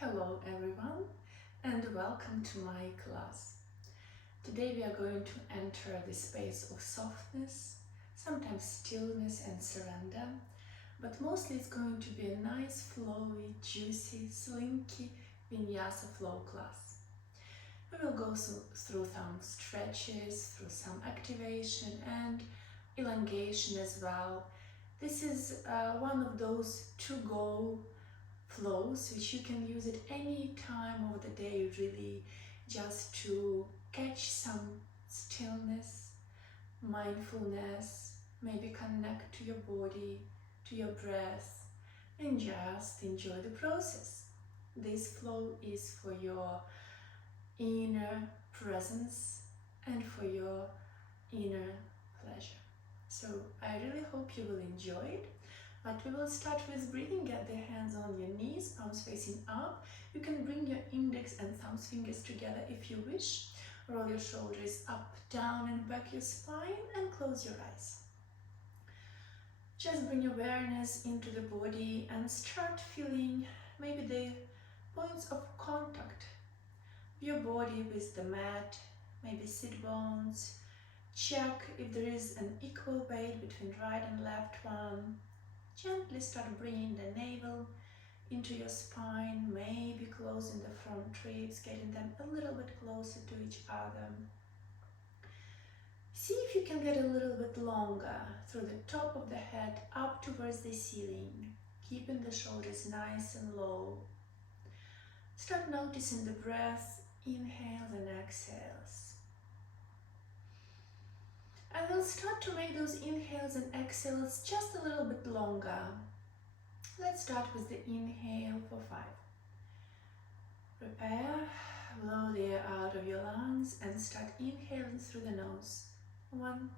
Hello everyone and welcome to my class. Today we are going to enter the space of softness, sometimes stillness and surrender, but mostly it's going to be a nice, flowy, juicy, slinky Vinyasa Flow class. We will go through some stretches, through some activation and elongation as well. This is one of those to-go flows which you can use at any time of the day, really, just to catch some stillness, mindfulness, maybe connect to your body, to your breath, and just enjoy the process. This flow is for your inner presence and for your inner pleasure. So I really hope you will enjoy it. But we will start with breathing. Get the hands on your knees, palms facing up. You can bring your index and thumb fingers together if you wish. Roll your shoulders up, down and back your spine and close your eyes. Just bring awareness into the body and start feeling maybe the points of contact of your body with the mat, maybe sit bones. Check if there is an equal weight between right and left one. Gently start bringing the navel into your spine, maybe closing the front ribs, getting them a little bit closer to each other. See if you can get a little bit longer through the top of the head up towards the ceiling, keeping the shoulders nice and low. Start noticing the breath, inhales and exhales. And we'll start to make those inhales and exhales just a little bit longer. Let's start with the inhale for 5. Prepare, blow the air out of your lungs and start inhaling through the nose. 1,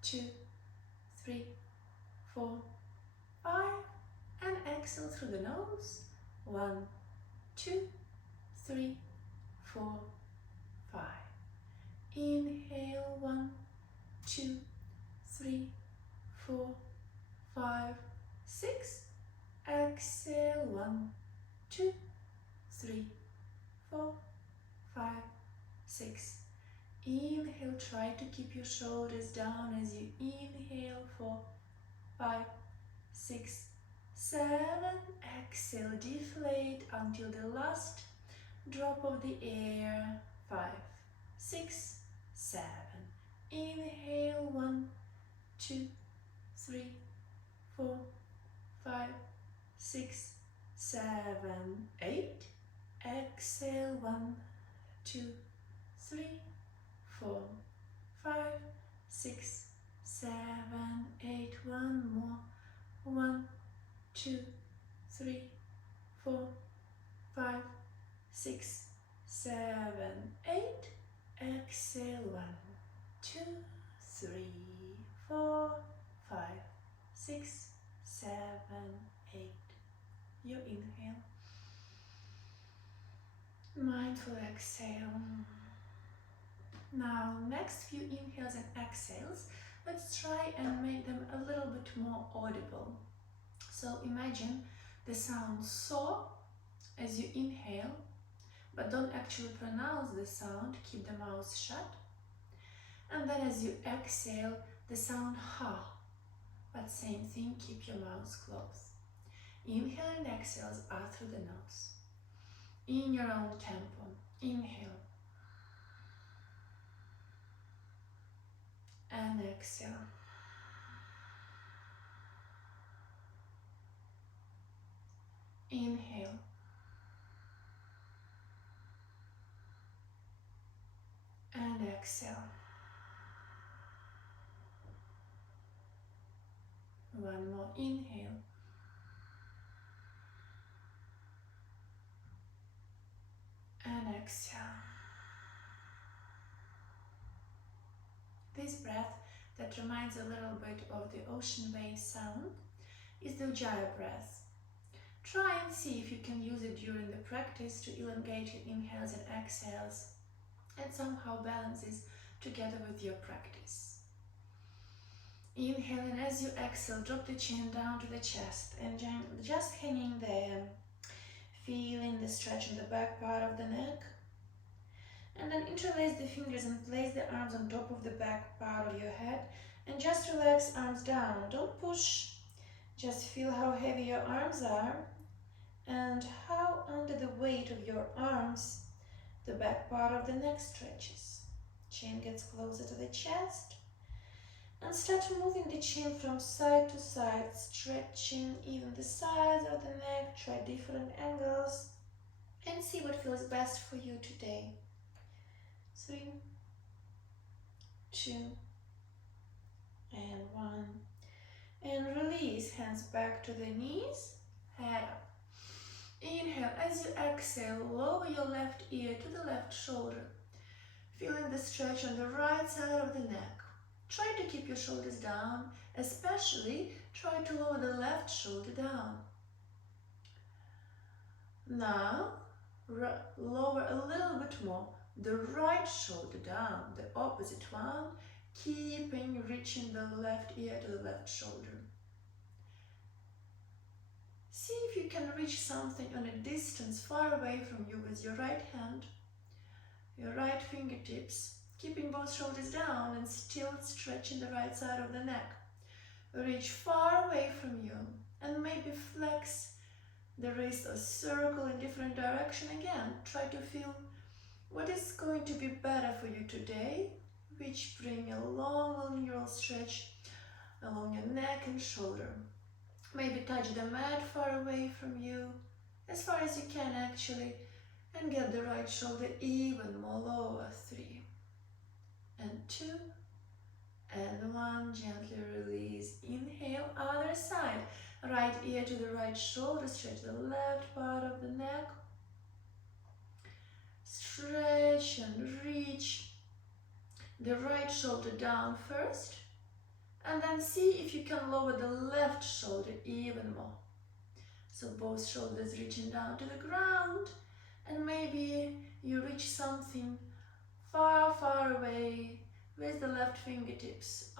2, 3, 4, 5. And exhale through the nose. 1, 2, 3, 4, 5. Inhale 1, 2, 3, 4, 5, 6. Exhale 1, 2, 3, 4, 5, 6. Inhale, try to keep your shoulders down as you inhale 4, 5, 6, 7. Exhale, deflate until the last drop of the air. 5, 6, 7. Inhale 1, 2, 3, 4, 5, 6, 7, 8. Exhale 1, 2, 3, 4, 5, 6, 7, 8. One more. 1, 2, 3, 4, 5, 6, 7, 8. Exhale 1, 2, 3, 4, 5, 6, 7, 8. You inhale. Mindful exhale. Now, next few inhales and exhales, let's try and make them a little bit more audible. So imagine the sound so as you inhale, but don't actually pronounce the sound, keep the mouth shut. And then as you exhale, the sound ha, but same thing, keep your mouth closed. Inhale and exhales are through the nose. In your own tempo. Inhale. And exhale. Inhale. And exhale. One more inhale. And exhale. This breath that reminds a little bit of the ocean wave sound is the Ujjayi breath. Try and see if you can use it during the practice to elongate your inhales and exhales and somehow balances together with your practice. Inhale, and as you exhale, drop the chin down to the chest and just hanging there, feeling the stretch in the back part of the neck. And then interlace the fingers and place the arms on top of the back part of your head. And just relax arms down. Don't push. Just feel how heavy your arms are and how under the weight of your arms the back part of the neck stretches. Chin gets closer to the chest. And start moving the chin from side to side, stretching even the sides of the neck. Try different angles and see what feels best for you today. 3, 2, and 1. And release, hands back to the knees, head up. Inhale, as you exhale, lower your left ear to the left shoulder, feeling the stretch on the right side of the neck. Try to keep your shoulders down, especially try to lower the left shoulder down. Now, lower a little bit more the right shoulder down, the opposite one, keeping reaching the left ear to the left shoulder. See if you can reach something on a distance far away from you with your right hand, your right fingertips, keeping both shoulders down and still stretching the right side of the neck. Reach far away from you and maybe flex the wrist or circle in different direction again. Try to feel what is going to be better for you today, which bring a long neural stretch along your neck and shoulder. Maybe touch the mat far away from you, as far as you can actually, and get the right shoulder even more lower. 3, and 2, and 1. Gently release. Inhale, other side. Right ear to the right shoulder, stretch the left part of the neck. Stretch and reach the right shoulder down first, and then see if you can lower the left shoulder even more. So both shoulders reaching down to the ground, and maybe you reach something far away with the left fingertips.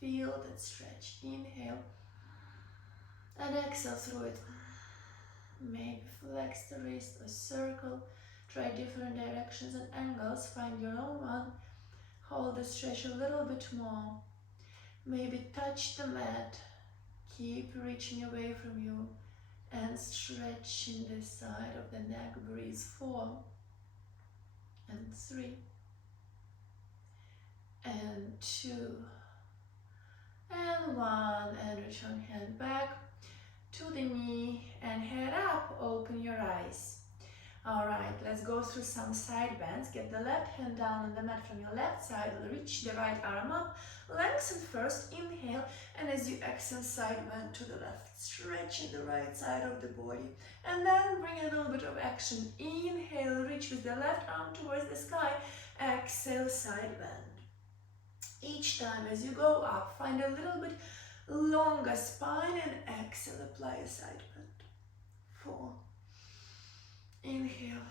Feel that stretch. Inhale and exhale through it. Maybe flex the wrist or circle. Try different directions and angles. Find your own one. Hold the stretch a little bit more. Maybe touch the mat. Keep reaching away from you and stretching the side of the neck. Breathe. 4, and 3, and 2, and 1. And return hand back to the knee and head up. Open your eyes. Alright, let's go through some side bends. Get the left hand down on the mat from your left side. Reach the right arm up. Lengthen first. Inhale. And as you exhale, side bend to the left. Stretching the right side of the body. And then bring a little bit of action. Inhale. Reach with the left arm towards the sky. Exhale, side bend. Each time as you go up, find a little bit longer spine and exhale. Apply a side bend. 4. Inhale,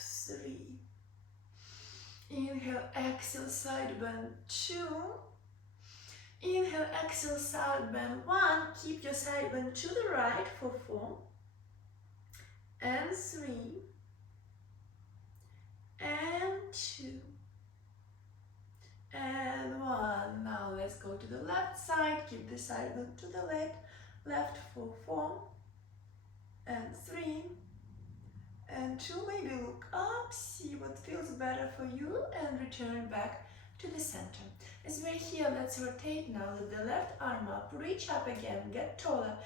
3. Inhale, exhale, side bend. 2. Inhale, exhale, side bend. 1. Keep your side bend to the right for 4. And 3. And 2. And 1. Now let's go to the left side. Keep the side bend to the left for 4. And 3. And 2, maybe look up, see what feels better for you, and return back to the center. As we're here, let's rotate now. Lift the left arm up, reach up again, get taller.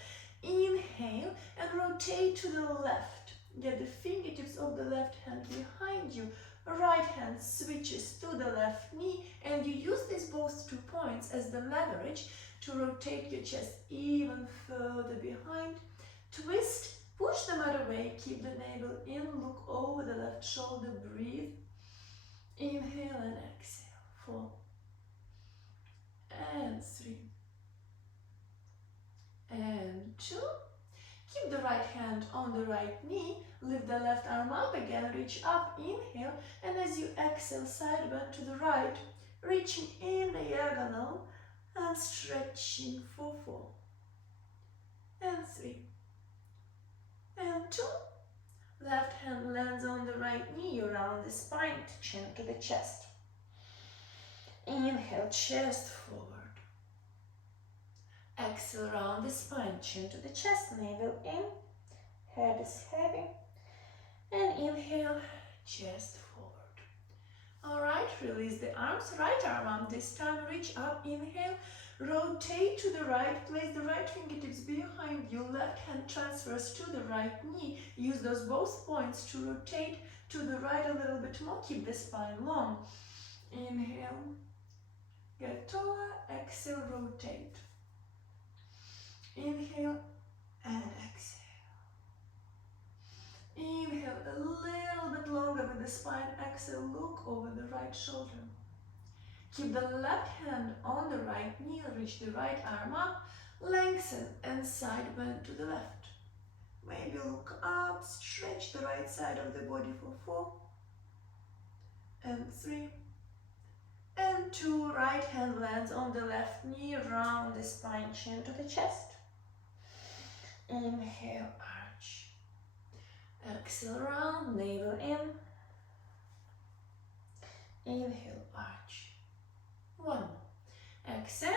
Inhale and rotate to the left. Get the fingertips of the left hand behind you. Right hand switches to the left knee, and you use these both 2 points as the leverage to rotate your chest even further behind. Twist. Push the mat away, keep the navel in, look over the left shoulder, breathe. Inhale and exhale. 4. And 3. And 2. Keep the right hand on the right knee, lift the left arm up again, reach up, inhale, and as you exhale, side bend to the right, reaching in diagonal and stretching for 4. And 3. And 2, right knee around the spine, chin to the chest. Inhale, chest forward. Exhale, round the spine, chin to the chest, navel in, head is heavy. And inhale, chest forward. Alright, release the arms, right arm up this time, reach up, inhale, rotate to the right, place the right fingertips behind you, left hand transfers to the right knee, use those both points to rotate to the right a little bit more, keep the spine long. Inhale, get taller, exhale, rotate. Inhale and exhale. Inhale a little bit longer with the spine, exhale, look over the right shoulder. Keep the left hand on the right knee, reach the right arm up, lengthen and side bend to the left. Maybe look up, stretch the right side of the body for 4 and 3 and 2. Right hand lands on the left knee, round the spine, chin to the chest. Inhale, arch. Exhale, round, navel in. Inhale, arch. 1. Exhale.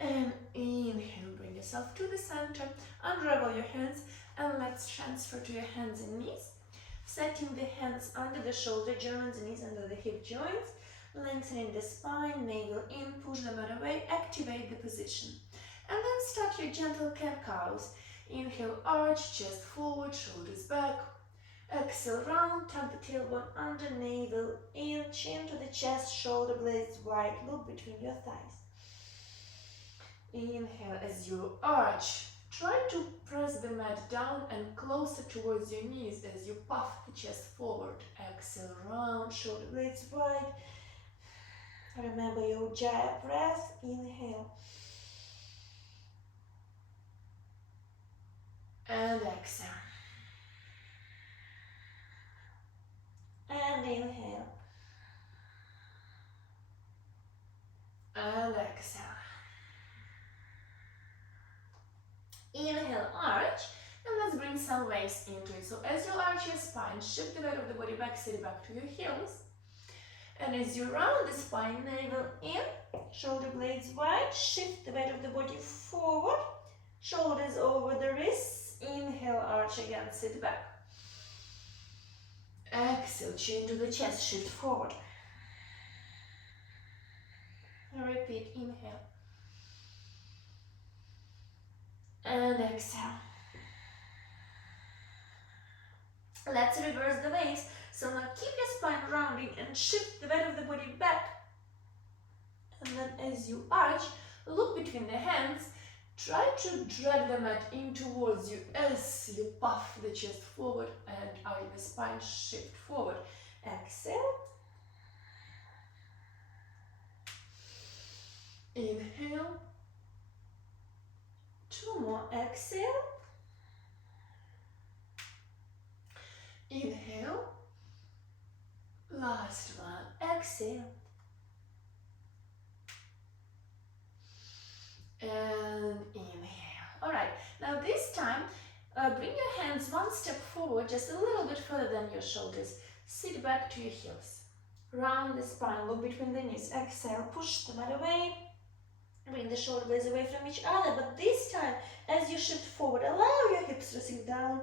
And inhale, bring yourself to the center. Unravel your hands and let's transfer to your hands and knees. Setting the hands under the shoulder joints, knees under the hip joints. Lengthening the spine, navel in, push the mat away, activate the position. And then start your gentle cat-cows. Inhale, arch, chest forward, shoulders back. Exhale, round, tuck the tailbone under, navel in, chin to the chest, shoulder blades wide, look between your thighs. Inhale as you arch. Try to press the mat down and closer towards your knees as you puff the chest forward. Exhale, round, shoulder blades wide. Remember your Ujjayi breath. Inhale. And exhale. And inhale. And exhale. Inhale, arch, and let's bring some waves into it. So as you arch your spine, shift the weight of the body back, sit back to your heels. And as you round the spine, navel in, shoulder blades wide, shift the weight of the body forward, shoulders over the wrists. Inhale, arch again, sit back. Exhale, chin to the chest, shift forward. Repeat, inhale. And exhale. Let's reverse the waves. So now keep your spine rounding and shift the weight of the body back. And then as you arch, look between the hands. Try to drag the mat in towards you as you puff the chest forward and arch the spine, shift forward. Exhale. Inhale. 2 more. Exhale. Inhale. Last one. Exhale. And inhale. Alright, now this time bring your hands one step forward, just a little bit further than your shoulders. Sit back to your heels. Round the spine, look between the knees. Exhale, push the mat away. Bring the shoulder blades away from each other, but this time, as you shift forward, allow your hips to sink down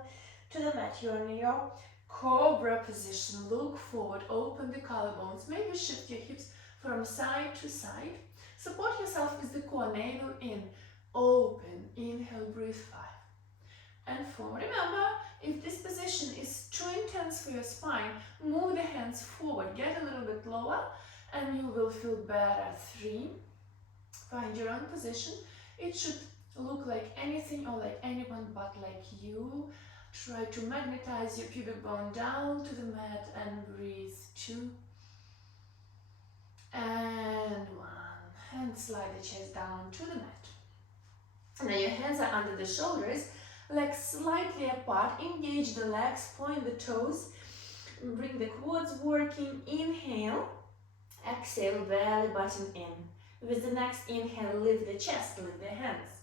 to the mat. You're in your cobra position. Look forward, open the collarbones. Maybe shift your hips from side to side. Support yourself with the core, navel in, open, inhale, breathe 5 and 4. Remember, if this position is too intense for your spine, move the hands forward, get a little bit lower, and you will feel better. 3, find your own position. It should look like anything or like anyone but like you. Try to magnetize your pubic bone down to the mat and breathe. 2 and 1. And slide the chest down to the mat. Now your hands are under the shoulders, legs slightly apart, engage the legs, point the toes, bring the quads working. Inhale, exhale, belly button in. With the next inhale, lift the chest, lift the hands.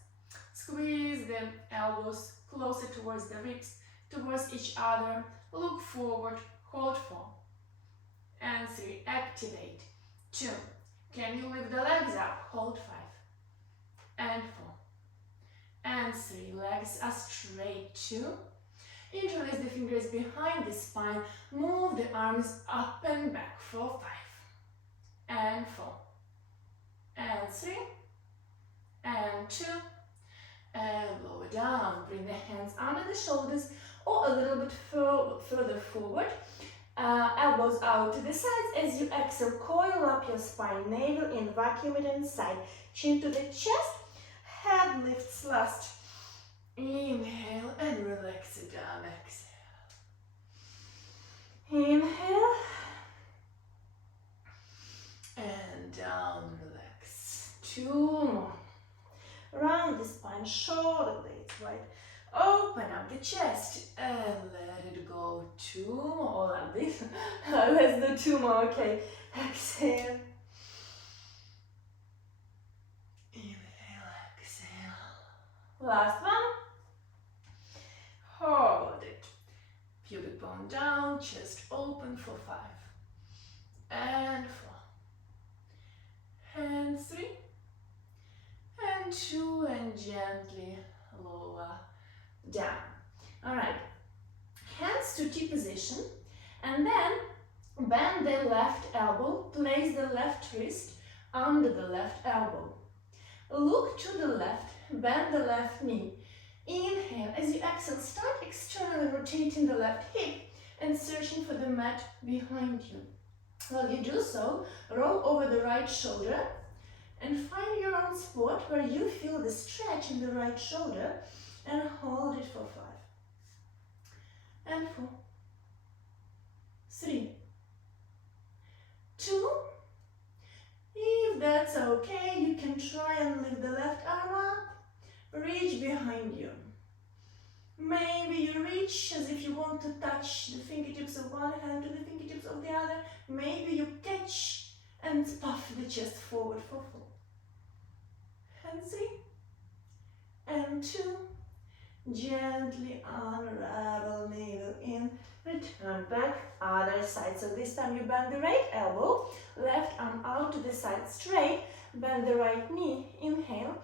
Squeeze the elbows closer towards the ribs, towards each other, look forward, hold 4. And 3, activate. 2, can you lift the legs up, hold 5. And 4. And 3, legs are straight. 2, interlace the fingers behind the spine, move the arms up and back for 5. And 4. And 3. And 2. And lower down. Bring the hands under the shoulders or a little bit further forward. Elbows out to the sides. As you exhale, coil up your spine, navel in, vacuum it inside, chin to the chest, head lifts last. Inhale and relax it down. Exhale. Inhale and down, relax. 2 more. Round the spine, shoulder blades wide. Open up the chest and let it go. 2 more like this. Let's do 2 more, okay. Exhale. Inhale, exhale. Last one. Hold it. Pubic bone down, chest open for 5. And 4. And 3. And 2, and gently lower down. All right, hands to T position, and then bend the left elbow, place the left wrist under the left elbow. Look to the left, bend the left knee. Inhale, as you exhale, start externally rotating the left hip and searching for the mat behind you. While you do so, roll over the right shoulder and find your own spot where you feel the stretch in the right shoulder and hold it for 5. And 4. 3. 2. If that's okay, you can try and lift the left arm up, reach behind you. Maybe you reach as if you want to touch the fingertips of one hand to the fingertips of the other. Maybe you catch and puff the chest forward for 4. And 3. And 2. Gently unravel, navel in, return back, other side. So this time you bend the right elbow, left arm out to the side straight, bend the right knee, inhale,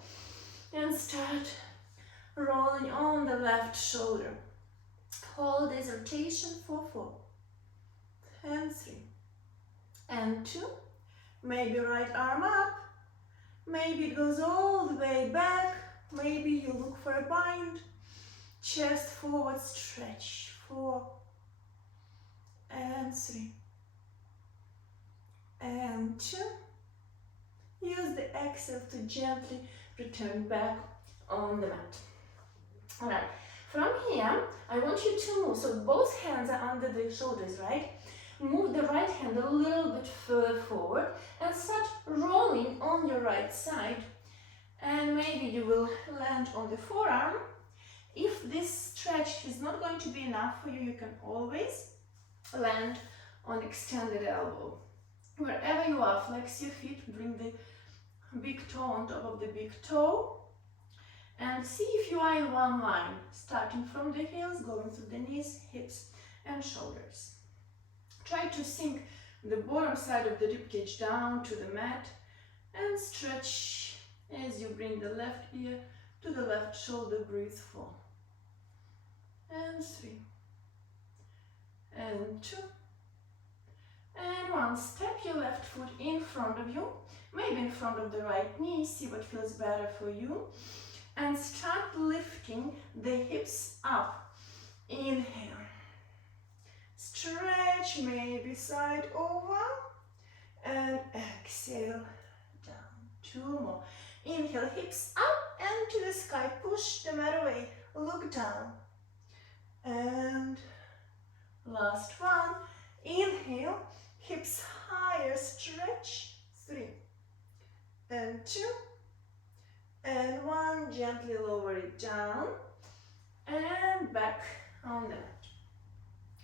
and start rolling on the left shoulder. Hold this rotation for 4. And 3. And 2. Maybe right arm up, maybe it goes all the way back, maybe you look for a bind. Chest forward, stretch. 4. And 3. And 2. Use the exhale to gently return back on the mat. Alright, from here, I want you to move. So both hands are under the shoulders, right? Move the right hand a little bit further forward and start rolling on your right side. And maybe you will land on the forearm. If this stretch is not going to be enough for you, you can always land on extended elbow. Wherever you are, flex your feet, bring the big toe on top of the big toe, and see if you are in one line, starting from the heels, going through the knees, hips, and shoulders. Try to sink the bottom side of the ribcage down to the mat and stretch as you bring the left ear to the left shoulder. Breathe 4. And 3. And 2. And 1. Step your left foot in front of you, maybe in front of the right knee. See what feels better for you. And start lifting the hips up. Inhale. Stretch, maybe side over. And exhale down. 2 more. Inhale, hips up and to the sky. Push the mat away. Look down. And last one. Inhale, hips higher, stretch. 3. And 2. And 1. Gently lower it down. And back on the mat.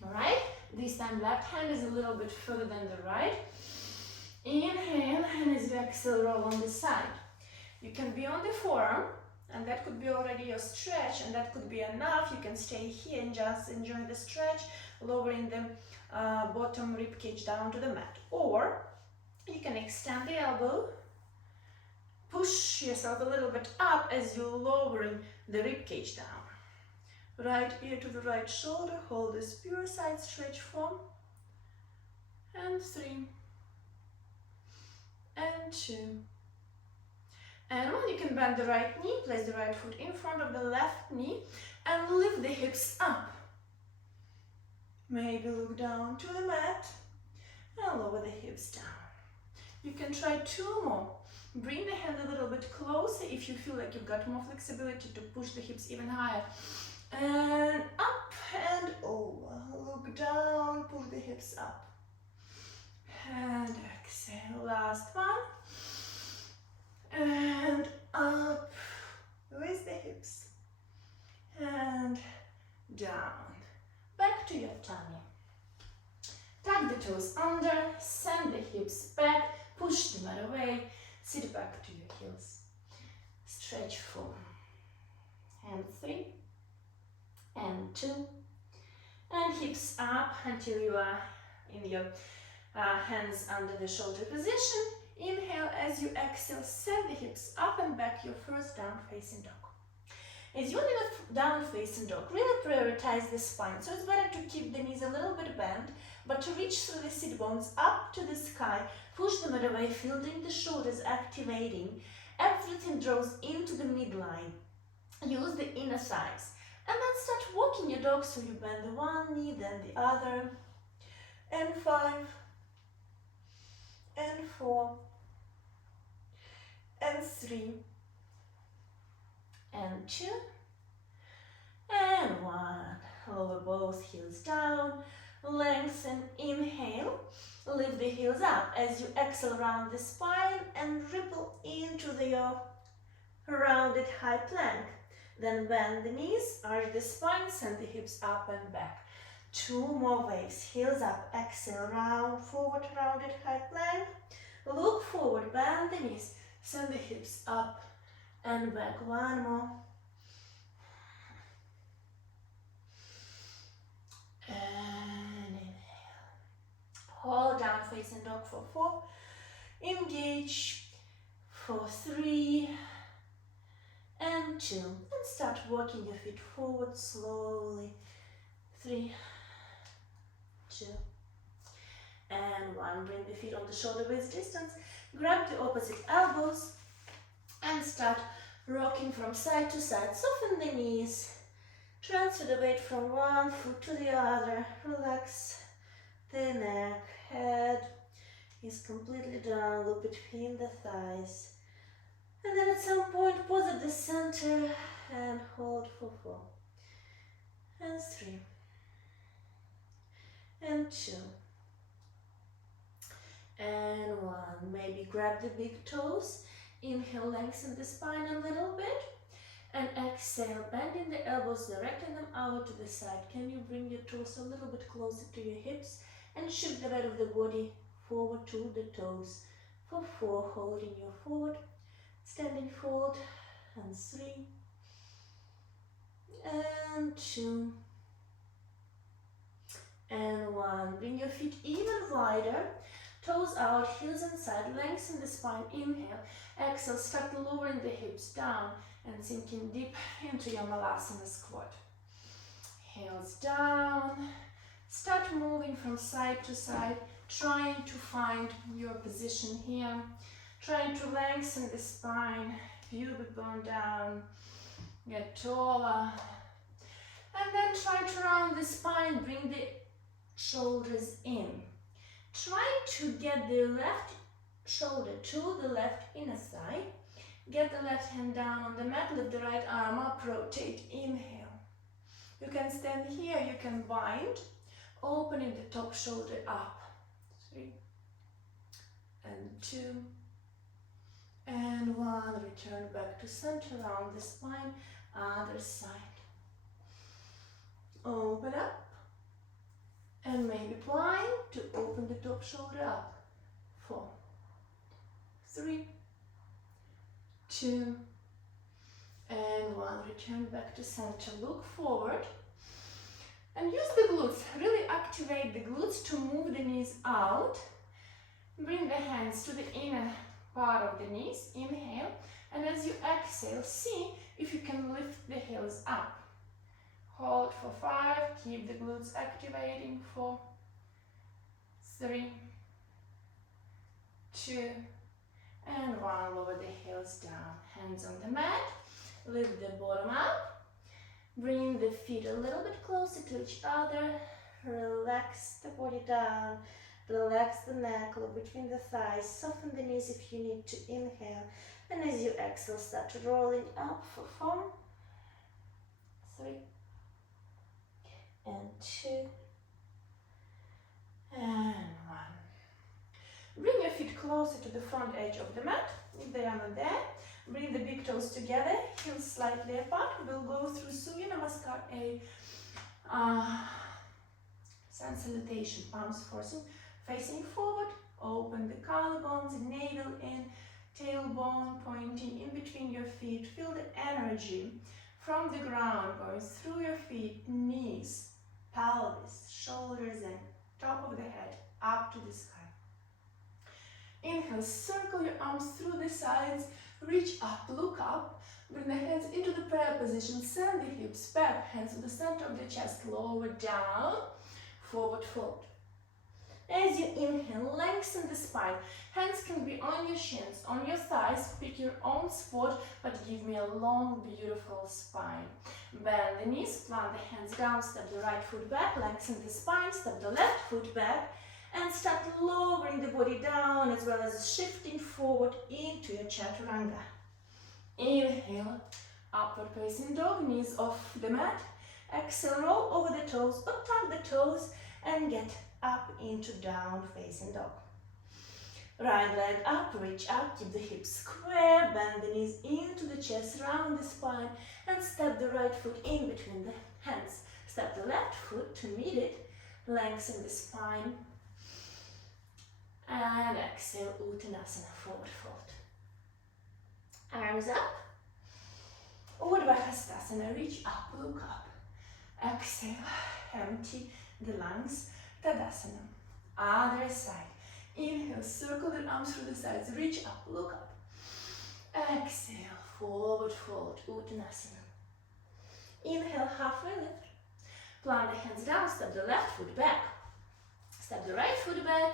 Alright? This time left hand is a little bit further than the right. Inhale, and as you exhale, roll on the side. You can be on the forearm and that could be already your stretch, and that could be enough. You can stay here and just enjoy the stretch, lowering the bottom rib cage down to the mat. Or you can extend the elbow, push yourself a little bit up as you're lowering the rib cage down. Right ear to the right shoulder, hold this pure side stretch, 4 and 3 and 2 and 1. You can bend the right knee, place the right foot in front of the left knee and lift the hips up. Maybe look down to the mat and lower the hips down. You can try 2 more. Bring the hand a little bit closer if you feel like you've got more flexibility to push the hips even higher. And up and over. Look down, push the hips up. And exhale, last one. And up with the hips. And down. Back to your tummy. Tuck the toes under, send the hips back, push the mat away, sit back to your heels. Stretch 4 and 3 and 2 and hips up until you are in your hands under the shoulder position. Inhale as you exhale, send the hips up and back, your first down facing dog. As you're in a down facing dog, really prioritize the spine. So it's better to keep the knees a little bit bent, but to reach through the sit bones up to the sky, push the mat away, fielding the shoulders, activating. Everything draws into the midline. Use the inner thighs. And then start walking your dog, so you bend the one knee, then the other. And 5 and 4 and 3 and 2 and 1. Lower both heels down, lengthen, inhale, lift the heels up as you exhale around the spine and ripple into your rounded high plank. Then bend the knees, arch the spine, send the hips up and back. 2 more waves, heels up, exhale, round, forward, rounded high plank. Look forward, bend the knees, send the hips up and back. 1 more. And inhale. Hold down facing dog for 4. Engage for 3 and 2. And start walking your feet forward slowly. 3, 2 and 1. Bring the feet on the shoulder width distance. Grab the opposite elbows and start rocking from side to side. Soften the knees. Transfer the weight from one foot to the other. Relax the neck. Head is completely down. Look between the thighs. And then at some point, pause at the center and hold for 4 and 3 and 2 and 1. Maybe grab the big toes. Inhale, lengthen the spine a little bit. And exhale, bending the elbows, directing them out to the side. Can you bring your toes a little bit closer to your hips and shift the weight of the body forward to the toes. For 4, holding your forward, standing fold, and 3 and 2 and 1. Bring your feet even wider, toes out, heels inside, lengthen the spine. Inhale, exhale, start lowering the hips down and sinking deep into your Malasana squat. Heels down, start moving from side to side, trying to find your position here, trying to lengthen the spine, pubic bone down, get taller, and then try to round the spine, bring the shoulders in. Try to get the left shoulder to the left inner thigh. Get the left hand down on the mat, lift the right arm up, rotate, inhale. You can stand here, you can bind, opening the top shoulder up. 3 and 2 and 1. Return back to center, round the spine, other side. Open up and maybe bind to open the top shoulder up. 4, 3, 2 And one, return back to center, look forward. And use the glutes, really activate the glutes to move the knees out. Bring the hands to the inner part of the knees, inhale. And as you exhale, see if you can lift the heels up. Hold for 5, keep the glutes activating, 4, 3, 2, and 1. Lower the heels down, hands on the mat, lift the bottom up, bring the feet a little bit closer to each other, relax the body down, relax the neck, look between the thighs, soften the knees if you need to, inhale, and as you exhale, start rolling up for 4, 3, and 2, and 1. Bring your feet closer to the front edge of the mat, if they are not there. Bring the big toes together, heels slightly apart. We'll go through Surya Namaskar, a sun salutation, palms facing forward. Open the collarbones, navel in, tailbone pointing in between your feet. Feel the energy from the ground going through your feet, knees, pelvis, shoulders, and top of the head up to the sky. Inhale, circle your arms through the sides, reach up, look up, bring the hands into the prayer position, send the hips back, hands to the center of the chest, lower down, forward fold. As you inhale, lengthen the spine. Hands can be on your shins, on your thighs, pick your own spot, but give me a long, beautiful spine. Bend the knees, plant the hands down, step the right foot back, lengthen the spine, step the left foot back, and start lowering the body down as well as shifting forward into your chaturanga. Inhale, upward facing dog, knees off the mat. Exhale, roll over the toes or tuck the toes and get up into down facing dog. Right leg up, reach out, keep the hips square, bend the knees into the chest, round the spine, and step the right foot in between the hands. Step the left foot to meet it, lengthen the spine, and exhale, Uttanasana, forward fold. Arms up, Urdhva Hastasana, reach up, look up. Exhale, empty the lungs, Tadasana. Other side. Inhale, circle the arms through the sides, reach up, look up. Exhale, forward fold, Uttanasana. Inhale, halfway lift. Plant the hands down, step the left foot back. Step the right foot back.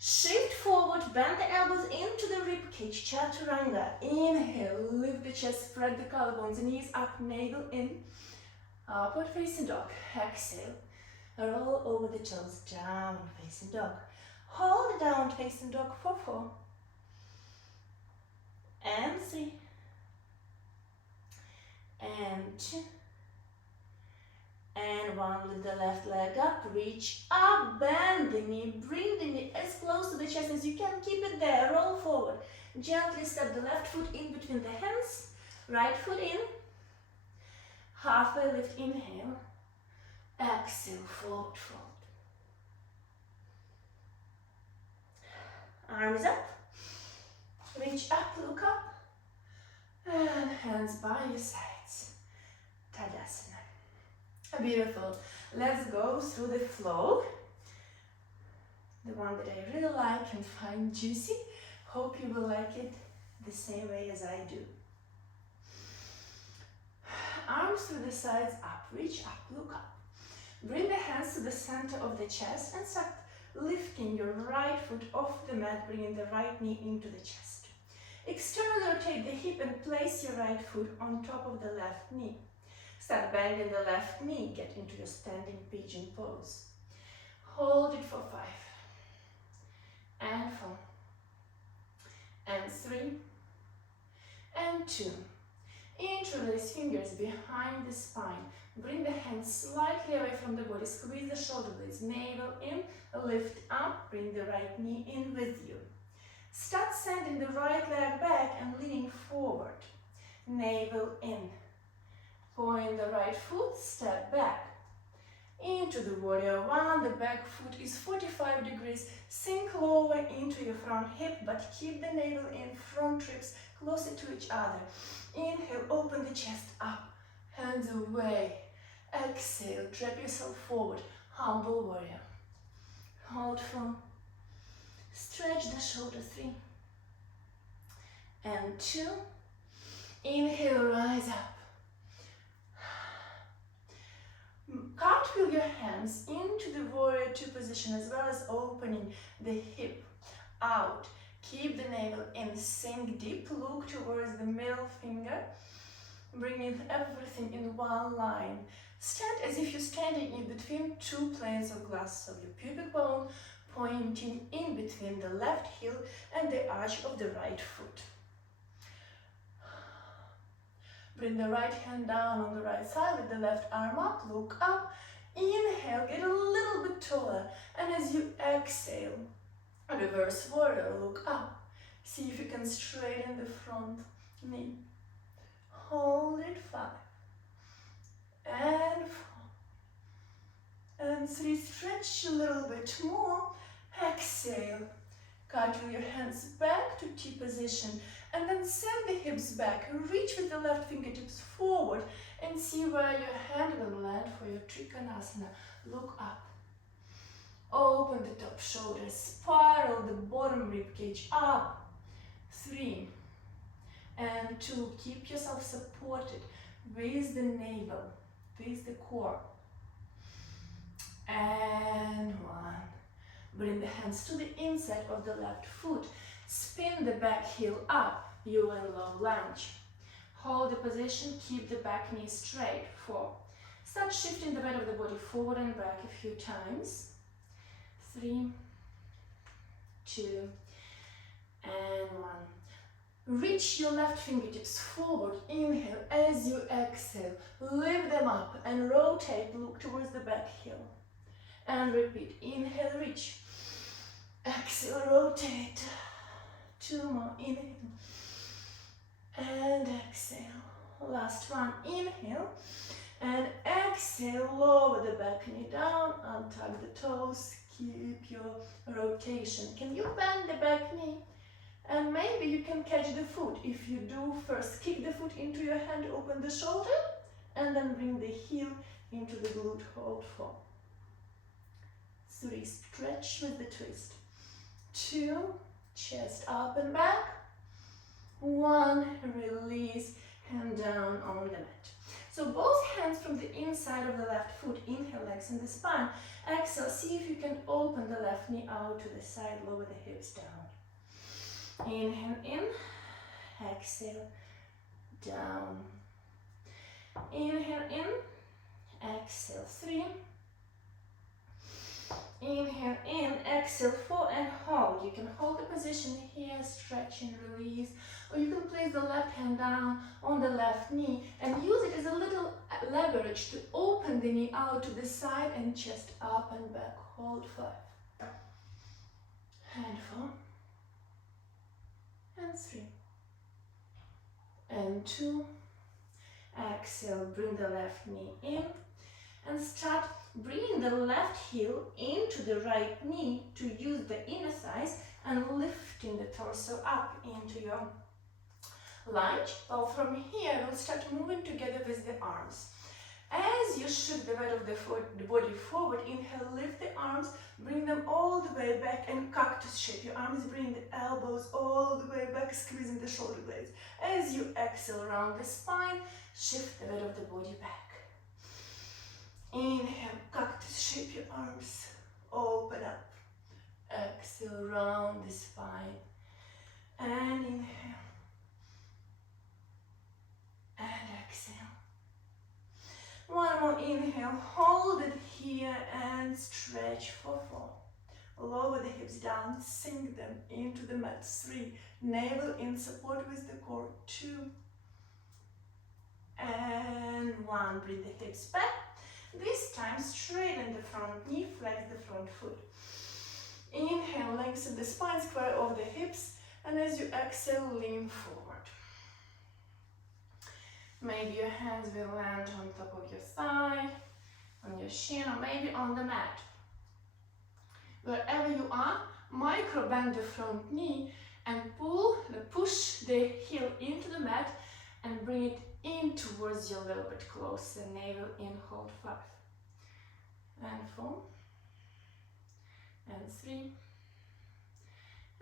Shift forward, bend the elbows into the rib cage, chaturanga. Inhale, lift the chest, spread the collarbones, knees up, navel in. Upward facing dog. Exhale, roll over the toes, down facing dog. Hold down facing dog for 4, and 3, and 2, and 1. Lift the left leg up, reach up, bend the knee, bring the knee as close to the chest as you can, keep it there, roll forward. Gently step the left foot in between the hands, right foot in, halfway lift, inhale, exhale, forward fold. Arms up, reach up, look up, and hands by your sides, Tadasana. Beautiful. Let's go through the flow, the one that I really like and find juicy. Hope you will like it the same way as I do. Arms to the sides up, reach up, look up. Bring the hands to the center of the chest and start lifting your right foot off the mat, bringing the right knee into the chest. Externally rotate the hip and place your right foot on top of the left knee. Start bending the left knee, get into your standing pigeon pose. Hold it for 5, and 4, and 3, and 2. Interlace fingers behind the spine. Bring the hands slightly away from the body. Squeeze the shoulder blades. Navel in, lift up, bring the right knee in with you. Start sending the right leg back and leaning forward. Navel in. Point the right foot, step back. into the warrior one. The back foot is 45 degrees. Sink lower into your front hip, but keep the navel in, front ribs closer to each other. Inhale, open the chest up, hands away. Exhale, drop yourself forward, humble warrior. Hold firm. Stretch the shoulders, 3 and 2. Inhale, rise up. Cartwheel your hands into the warrior two position, as well as opening the hip out. Keep the navel in, sink deep, look towards the middle finger, bringing everything in one line. Stand as if you're standing in between two planes of glass, so your pubic bone pointing in between the left heel and the arch of the right foot. Bring the right hand down on the right side with the left arm up, look up. Inhale, get a little bit taller, and as you exhale, reverse warrior, look up. See if you can straighten the front knee. Hold it, 5 and 4 and 3. Stretch a little bit more. Exhale. Cartwheel your hands back to T position, and then send the hips back. Reach with the left fingertips forward and see where your hand will land for your Trikonasana. Look up. Open the top shoulders. Spiral the bottom rib cage up. 3 and 2. Keep yourself supported with the navel, with the core. And 1. Bring the hands to the inside of the left foot. Spin the back heel up, you in low lunge. Hold the position, keep the back knee straight. 4. Start shifting the weight of the body forward and back a few times. 3, 2, and 1. Reach your left fingertips forward. Inhale. As you exhale, lift them up and rotate. Look towards the back heel. And repeat. Inhale, reach. Exhale, rotate. 2 more. Inhale. And exhale. Last one. Inhale. And exhale. Lower the back knee down. Untuck the toes. Keep your rotation. Can you bend the back knee? And maybe you can catch the foot. If you do, first kick the foot into your hand, open the shoulder, and then bring the heel into the glute. Hold 4. 3, stretch with the twist. 2, chest up and back. 1, release, hand down on the mat. So both hands from the inside of the left foot. Inhale, legs in the spine. Exhale, see if you can open the left knee out to the side, lower the hips down. Inhale in, exhale, down. Inhale in, exhale 3. Inhale in, exhale 4 and hold. You can hold the position here, stretch and release. Or you can place the left hand down on the left knee and use it as a little leverage to open the knee out to the side and chest up and back. Hold 5. And 4. And 3. And 2. Exhale, bring the left knee in. And start bringing the left heel into the right knee to use the inner thighs and lifting the torso up into your lunge. Well, from here, we'll start moving together with the arms. As you shift the weight of the body forward, inhale, lift the arms, bring them all the way back and cactus shape. Your arms bring the elbows all the way back, squeezing the shoulder blades. As you exhale, round the spine, shift the weight of the body back. Inhale, cactus shape your arms, open up. Exhale, round the spine. And inhale. And exhale. One more inhale, hold it here and stretch for 4. Lower the hips down, sink them into the mat. 3, navel in support with the core. 2, and 1. Bring the hips back. This time straighten the front knee, flex the front foot. Inhale, lengthen the spine, square over the hips, and as you exhale, lean forward. Maybe your hands will land on top of your thigh, on your the shin or maybe on the mat. Wherever you are, micro bend the front knee and push the heel into the mat and bring it in towards you a little bit closer. Navel in, hold 5. And 4. And 3.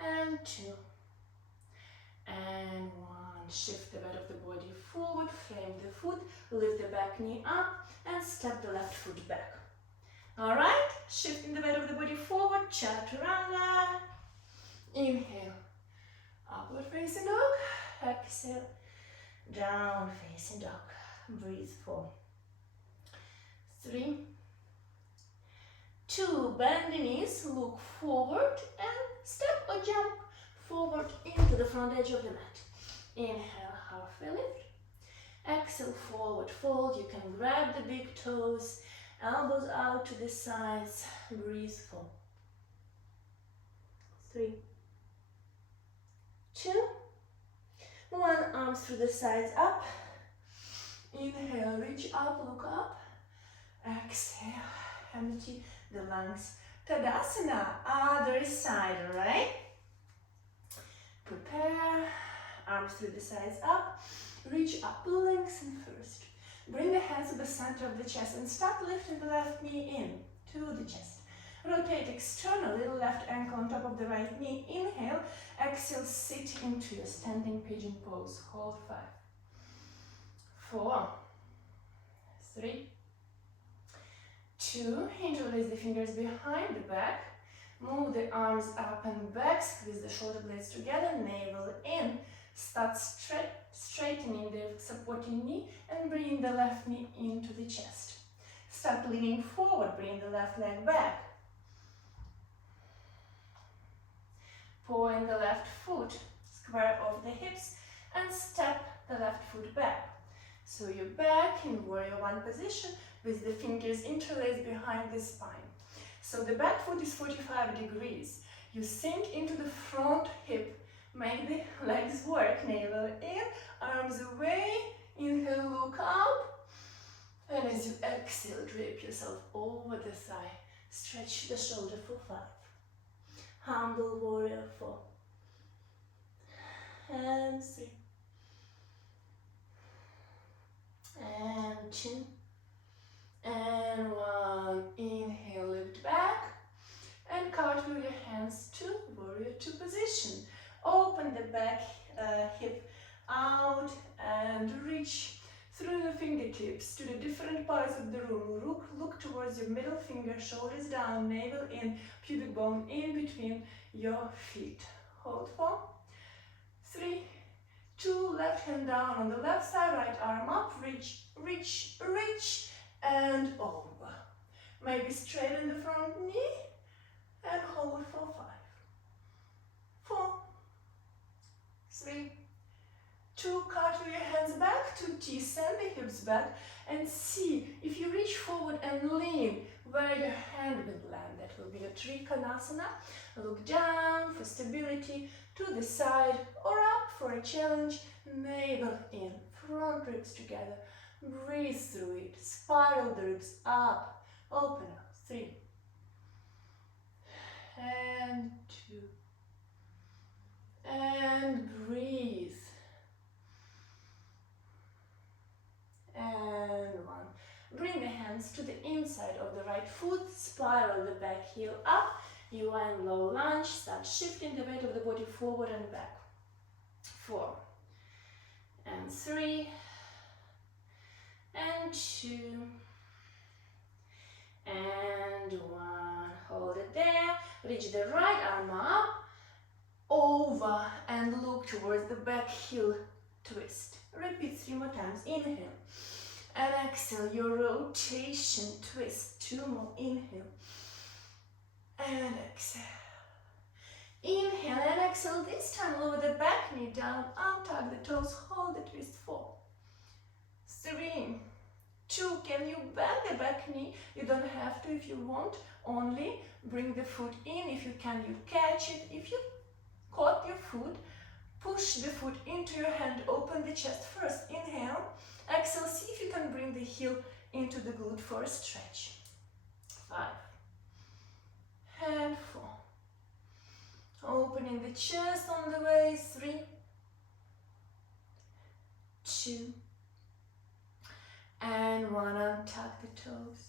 And 2. And 1. Shift the weight of the body forward, frame the foot, lift the back knee up and step the left foot back. Alright, shifting the weight of the body forward, chaturanga. Inhale, upward facing dog. Exhale, down facing dog. Breathe 4. 3. 2. Bend the knees, look forward and step or jump forward into the front edge of the mat. Inhale, halfway lift. Exhale, forward fold. You can grab the big toes, elbows out to the sides. Breathe 4. 3. 2. 1. Arms through the sides up. Inhale, reach up, look up. Exhale, empty the lungs. Tadasana, other side, alright? Prepare. Arms through the sides up, reach up, lengthen first. Bring the hands to the center of the chest and start lifting the left knee in to the chest. Rotate externally, left ankle on top of the right knee. Inhale, exhale, sit into your standing pigeon pose. Hold 5. 4. 3. 2. Interlace the fingers behind the back. Move the arms up and back, squeeze the shoulder blades together, navel in. Start straightening the supporting knee and bring the left knee into the chest. Start leaning forward, bring the left leg back. Point the left foot, square off the hips and step the left foot back. So you're back in warrior 1 position with the fingers interlaced behind the spine. So the back foot is 45 degrees. You sink into the front hip. Make the legs work. Navel in, arms away. Inhale, look up. And as you exhale, drape yourself over the thigh. Stretch the shoulder for 5. Humble warrior 4. And 3. And 2. And 1. Inhale, lift back. And cartwheel your hands to warrior 2 position. Open the back hip out and reach through the fingertips to the different parts of the room. Look towards your middle finger, shoulders down, navel in, pubic bone in between your feet. Hold 4. 3, 2, left hand down on the left side, right arm up, reach, reach, reach, and over. Maybe straighten the front knee and hold for 5. 4, 3, 2, cartwheel your hands back to T, send the hips back and see if you reach forward and lean where your hand will land. That will be a Trikonasana. Look down for stability, to the side or up for a challenge. Navel in, front ribs together. Breathe through it. Spiral the ribs up. Open up. 3. And 2. And breathe. And 1. Bring the hands to the inside of the right foot. Spiral the back heel up. You are in low lunge. Start shifting the weight of the body forward and back. 4. And 3. And 2. And 1. Hold it there. Reach the right arm up. Over and look towards the back heel twist. Repeat 3 more times. Inhale. And exhale your rotation twist. 2 more. Inhale. And exhale. Inhale and exhale. This time lower the back knee down. Untuck the toes. Hold the twist. 4. 3. 2. Can you bend the back knee? You don't have to if you want. Only bring the foot in. If you can, you catch it. If you caught your foot, push the foot into your hand. Open the chest first. Inhale. Exhale. See if you can bring the heel into the glute for a stretch. 5 and 4. Opening the chest on the way, 3, 2, and 1. Untuck the toes.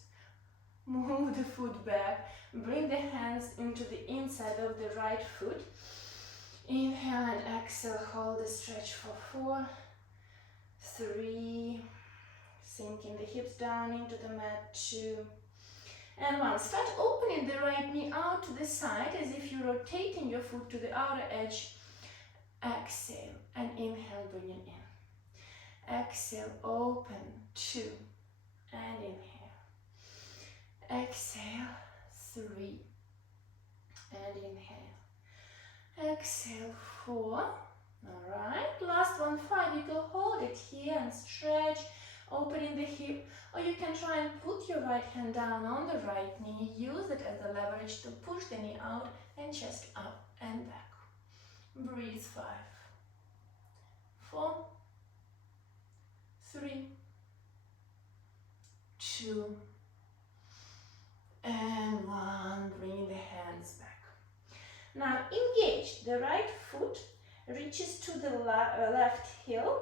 Move the foot back. Bring the hands into the inside of the right foot. Inhale and exhale. Hold the stretch for 4, 3. Sinking the hips down into the mat, 2, and 1. Start opening the right knee out to the side as if you're rotating your foot to the outer edge. Exhale and inhale, bringing in. Exhale, open, 2, and inhale. Exhale, 3, and inhale. Exhale, 4. Alright, last one, 5. You can hold it here and stretch, opening the hip, or you can try and put your right hand down on the right knee. Use it as a leverage to push the knee out and chest up and back. Breathe, 5, 4, 3, 2, and 1. Bring the hands back. Now engage. The right foot reaches to the left heel.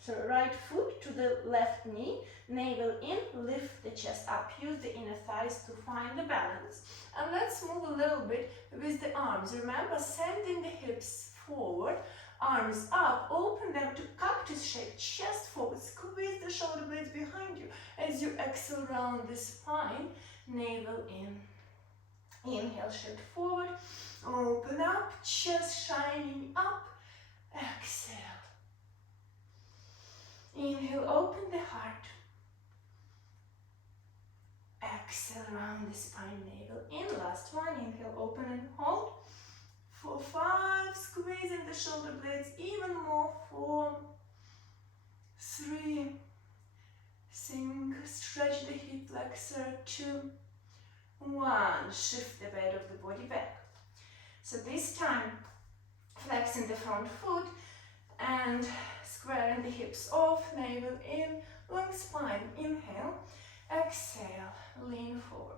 So right foot to the left knee, navel in, lift the chest up, use the inner thighs to find the balance. And let's move a little bit with the arms. Remember, sending the hips forward, arms up, open them to cactus shape, chest forward, squeeze the shoulder blades behind you. As you exhale, round the spine, navel in. Inhale, shift forward, open up, chest shining up, exhale. Inhale, open the heart. Exhale, round the spine, navel in. Last one, inhale, open and hold. For 5, squeezing the shoulder blades even more. 4, 3, sink, stretch the hip flexor. 2, 1, shift the weight of the body back. So this time, flexing the front foot and squaring the hips off, navel in, long spine, inhale, exhale, lean forward.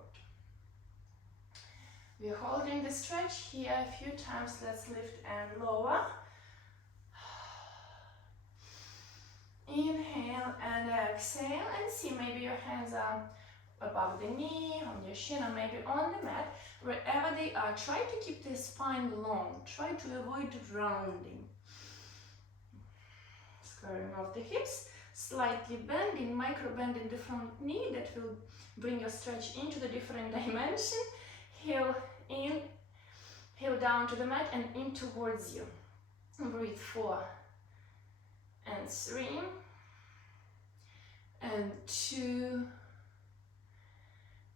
We're holding the stretch here a few times. Let's lift and lower. Inhale and exhale, and see, maybe your hands are above the knee, on your shin, or maybe on the mat. Wherever they are, try to keep the spine long. Try to avoid rounding. Squaring off the hips, slightly bending, micro bending the front knee. That will bring your stretch into the different dimension. Heel in, heel down to the mat and in towards you. Breathe, 4 and 3 and 2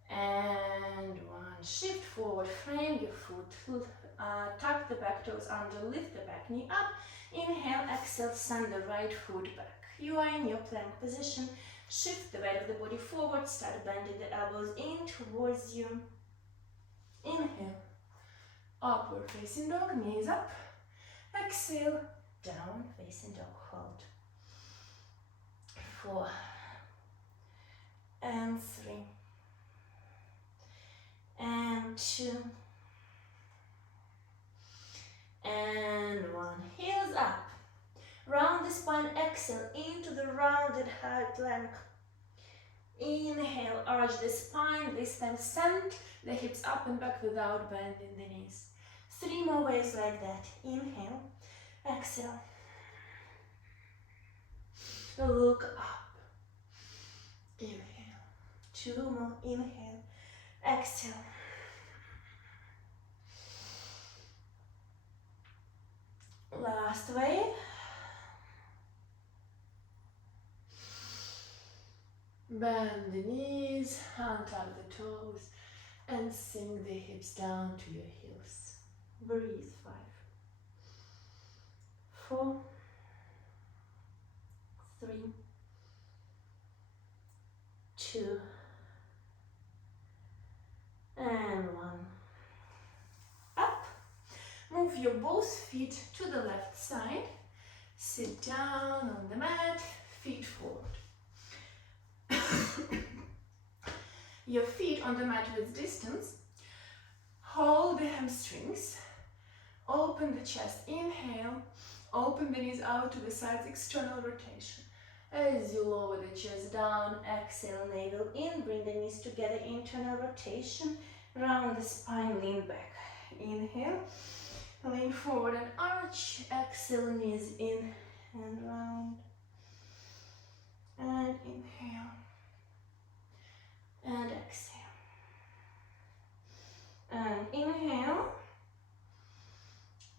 and 1. Shift forward, frame your foot, tuck the back toes under, lift the back knee up. Inhale, exhale, send the right foot back. You are in your plank position. Shift the weight of the body forward, start bending the elbows in towards you. Inhale, upward facing dog, knees up. Exhale, down facing dog, hold. 4 and 3 and 2 and 1. Heels up. Round the spine, exhale into the rounded high plank. Inhale, arch the spine, this time send the hips up and back without bending the knees. 3 more waves like that. Inhale, exhale. Look up. Inhale. 2 more. Inhale, exhale. Last wave. Bend the knees, untuck the toes, and sink the hips down to your heels. Breathe, 5, 4, 3, 2, and 1. Up. Move your both feet to the left side. Sit down on the mat, feet forward. your feet on the mat with distance. Hold the hamstrings. Open the chest. Inhale. Open the knees out to the sides. External rotation. As you lower the chest down, exhale, navel in. Bring the knees together. Internal rotation. Round the spine. Lean back. Inhale. Lean forward and arch. Exhale, knees in and round. And inhale. And exhale. And inhale.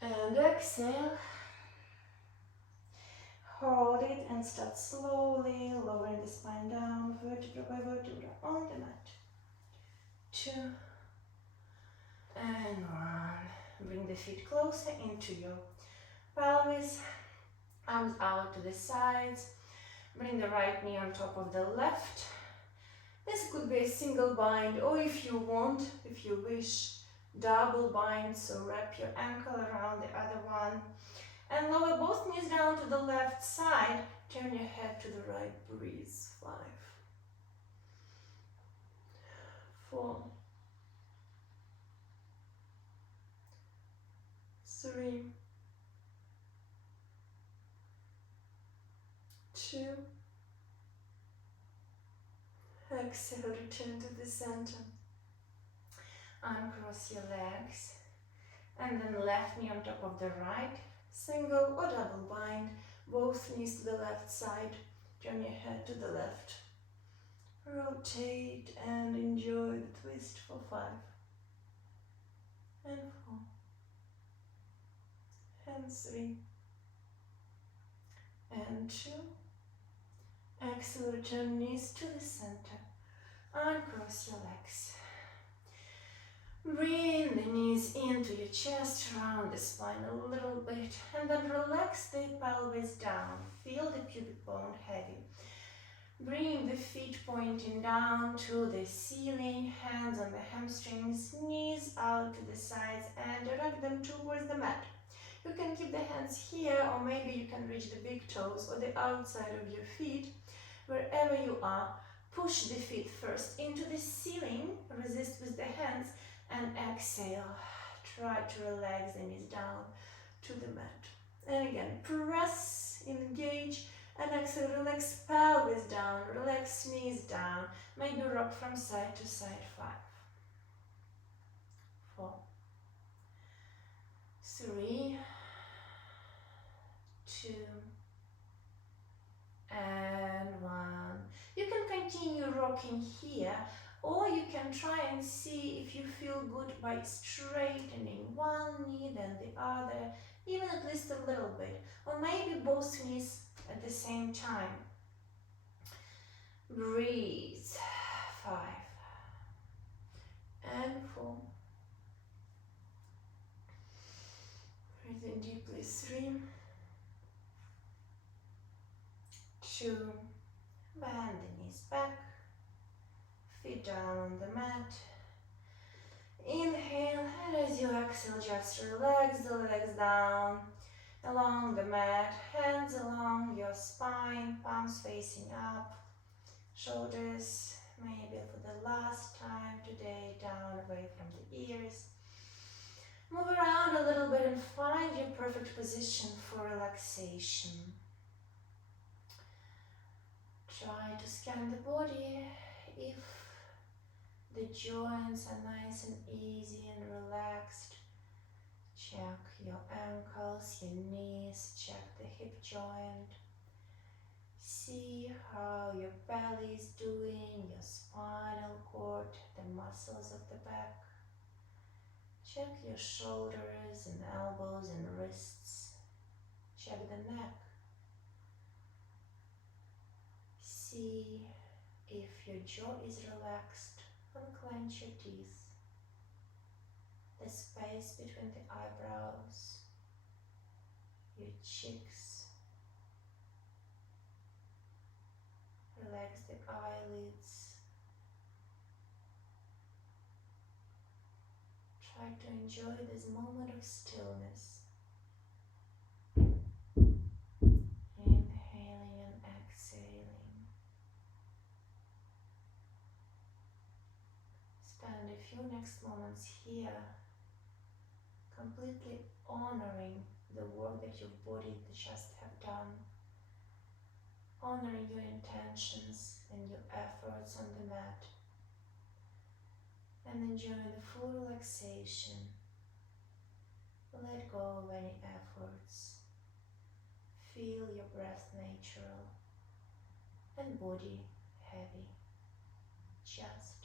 And exhale. Hold it and start slowly lowering the spine down, vertebra by vertebra on the mat. 2 and 1. Bring the feet closer into your pelvis. Arms out to the sides. Bring the right knee on top of the left. This could be a single bind, or if you want, if you wish, double bind. So wrap your ankle around the other one. And lower both knees down to the left side. Turn your head to the right. Breathe. 5, 4, 3, 2. Exhale, return to the center. Uncross your legs. And then left knee on top of the right. Single or double bind. Both knees to the left side. Turn your head to the left. Rotate and enjoy the twist for 5 and 4 and 3 and 2. Exhale, return knees to the center. Uncross your legs. Bring the knees into your chest, round the spine a little bit, and then relax the pelvis down. Feel the pubic bone heavy. Bring the feet pointing down to the ceiling, hands on the hamstrings, knees out to the sides, and direct them towards the mat. You can keep the hands here, or maybe you can reach the big toes or the outside of your feet. Wherever you are, push the feet first into the ceiling, resist with the hands, and exhale. Try to relax the knees down to the mat. And again, press, engage, and exhale. Relax pelvis down, relax knees down. Maybe rock from side to side. 5, 4, 3, 2, and 1. You can continue rocking here, or you can try and see if you feel good by straightening one knee, then the other, even at least a little bit, or maybe both knees at the same time. Breathe. 5 and 4. Breathe in deeply. 3, 2. Bend the knees back. Feet down on the mat. Inhale, and as you exhale, just relax the legs down along the mat, hands along your spine, palms facing up, shoulders maybe for the last time today down away from the ears. Move around a little bit and find your perfect position for relaxation. Try to scan the body if the joints are nice and easy and relaxed. Check your ankles, your knees, check the hip joint. See how your belly is doing, your spinal cord, the muscles of the back. Check your shoulders and elbows and wrists. Check the neck. See if your jaw is relaxed. Unclench your teeth. The space between the eyebrows, your cheeks. Relax the eyelids. Try to enjoy this moment of stillness. Inhaling and exhaling. Spend a few next moments here, completely honoring the work that your body just have done, honoring your intentions and your efforts on the mat, and enjoying the full relaxation. Let go of any efforts. Feel your breath natural and body heavy. Just